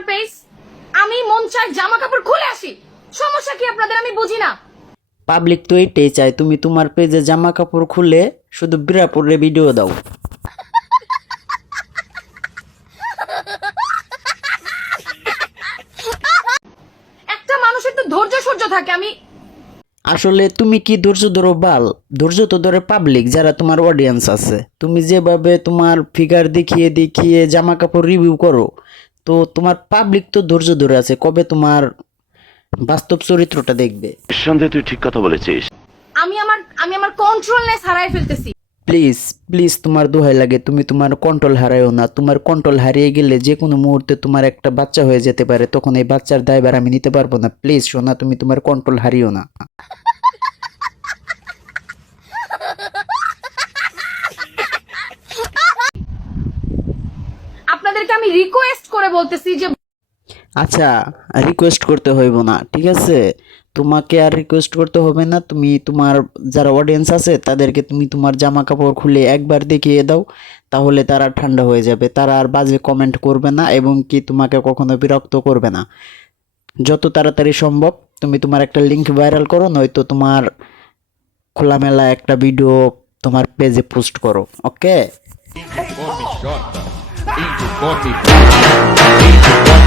আমার পেজ আমি মন চাই জামা কাপড় খুলে আসি। সমস্যা কি আপনাদের আমি বুঝি না। পাবলিক তো এটাই চায় তুমি তোমার পেজে জামা কাপড় খুলে শুধু বিরাপুরে ভিডিও দাও। একটা মানুষের তো ধৈর্য সহ্য থাকে আমি আসলে তুমি কি ধৈর্য ধরো বাল? ধৈর্য তো ধরে পাবলিক যারা তোমার অডিয়েন্স আছে। তুমি যেভাবে তোমার ফিগার দেখিয়ে দেখিয়ে জামা কাপড় রিভিউ করো তো তোমার পাবলিক তো ধৈর্য ধরে আছে কবে তোমার বাস্তব চরিত্রটা দেখবে? নিঃসন্দেহে তুই ঠিক কথা বলেছিস। আমি আমার আমি আমার কন্ট্রোল কন্ট্রোলনেস হারাই ফেলতেছি। প্লিজ প্লিজ তোমার দোহাই লাগে তুমি তোমার কন্ট্রোল হারায়ও না। তোমার কন্ট্রোল হারিয়ে গেলে যে কোনো মুহূর্তে তোমার একটা বাচ্চা হয়ে যেতে পারে তখন এই বাচ্চার দায়ভার আমি নিতে পারব না। প্লিজ সোনা তুমি তোমার কন্ট্রোল হারিও না। আপনাদেরকে আমি রিকোয়েস্ট করে বলতেছি যে আচ্ছা রিকোয়েস্ট করতে হইব না ঠিক আছে? তোমাকে আর রিকোয়েস্ট করতে হবে না তুমি তোমার যারা অডিয়েন্স আছে তাদেরকে তুমি তোমার জামা কাপড় খুলে একবার দেখিয়ে দাও তাহলে তারা ঠান্ডা হয়ে যাবে। তারা আর বাজে কমেন্ট করবে না এবং কি তোমাকে কখনো বিরক্ত করবে না। যত তাড়াতাড়ি সম্ভব তুমি তোমার একটা লিঙ্ক ভাইরাল করো নয়তো তোমার খোলামেলা একটা ভিডিও তোমার পেজে পোস্ট করো ওকে Índio come, índio come.